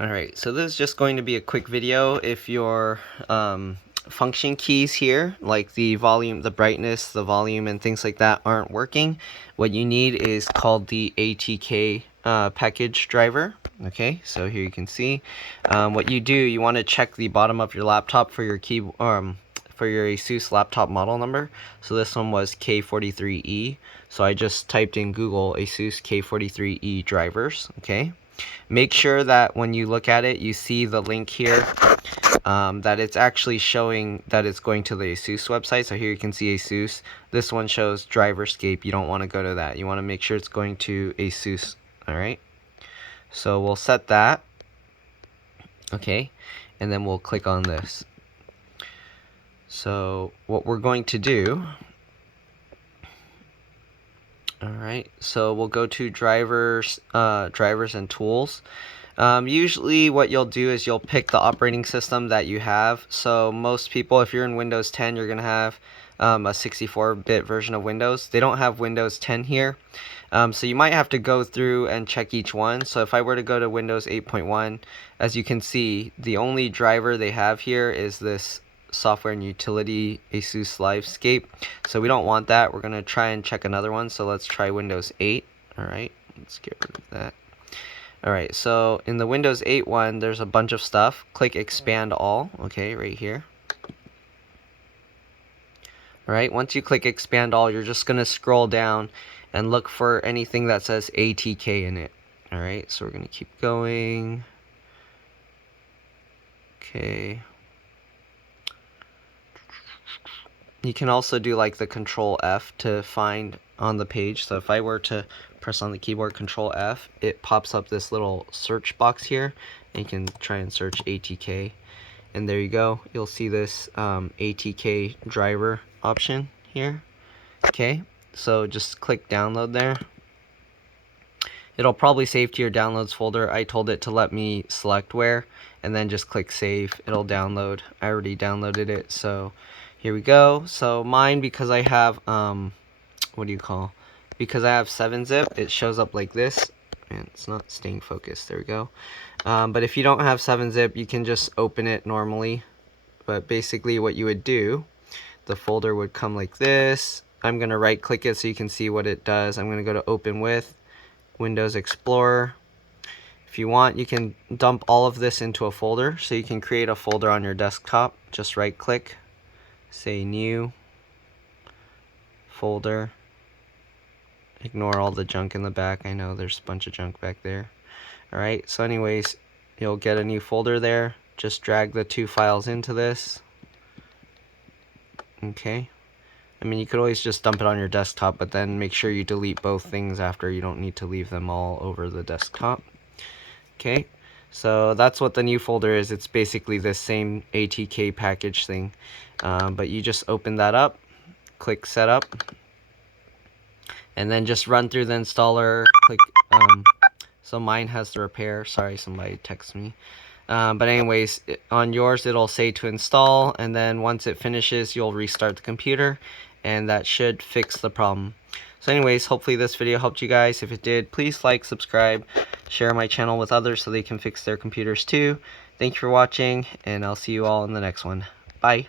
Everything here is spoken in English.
Alright, so this is just going to be a quick video. If your function keys here, like the volume, the brightness, the volume, and things like that aren't working, what you need is called the ATK package driver. Okay, so here you can see what you do. You want to check the bottom of your laptop for your key for your ASUS laptop model number. So this one was K43E. So I just typed in Google ASUS K43E drivers. Okay. Make sure that when you look at it, you see the link here, that it's actually showing that it's going to the ASUS website. So here you can see ASUS. This one shows Driverscape. You don't want to go to that. You want to make sure it's going to ASUS. Alright. So we'll set that. Okay. And then we'll click on this. So what we're going to do... Alright, so we'll go to drivers and tools. Usually what you'll do is you'll pick the operating system that you have. So most people, if you're in Windows 10, you're going to have a 64-bit version of Windows. They don't have Windows 10 here. So you might have to go through and check each one. So if I were to go to Windows 8.1, as you can see, the only driver they have here is this software and utility ASUS Livescape. So we don't want that. We're going to try and check another one. So let's try Windows 8. Alright, let's get rid of that. Alright, so in the Windows 8 one, there's a bunch of stuff. Click Expand All, okay, right here. Alright, once you click Expand All, you're just going to scroll down and look for anything that says ATK in it. Alright, so we're going to keep going. Okay. You can also do like the Control F to find on the page. So if I were to press on the keyboard Control F, it pops up this little search box here, and you can try and search ATK, and there you go. You'll see this ATK driver option here. Okay, so just click download there. It'll probably save to your downloads folder. I told it to let me select where, and then just click save. It'll download. I already downloaded it, so here we go. So mine, because I have because I have 7-zip, it shows up like this, and it's not staying focused. There we go. But if you don't have 7-zip, you can just open it normally. But basically what you would do, the folder would come like this. I'm going to right click it so you can see what it does. I'm going to go to open with Windows Explorer. If you want, you can dump all of this into a folder, so you can create a folder on your desktop. Just right click, say new, folder. Ignore all the junk in the back. I know there's a bunch of junk back there. Alright, so anyways, you'll get a new folder there. Just drag the two files into this. Okay. I mean, you could always just dump it on your desktop, but then make sure you delete both things after. You don't need to leave them all over the desktop. Okay, so that's what the new folder is. It's basically the same ATK package thing, but you just open that up, click setup, and then just run through the installer. Click so mine has the repair. Sorry, somebody texted me. But anyways, on yours it'll say to install, and then once it finishes, you'll restart the computer, and that should fix the problem. So anyways, hopefully this video helped you guys. If it did, please like, subscribe, share my channel with others so they can fix their computers too. Thank you for watching, and I'll see you all in the next one. Bye.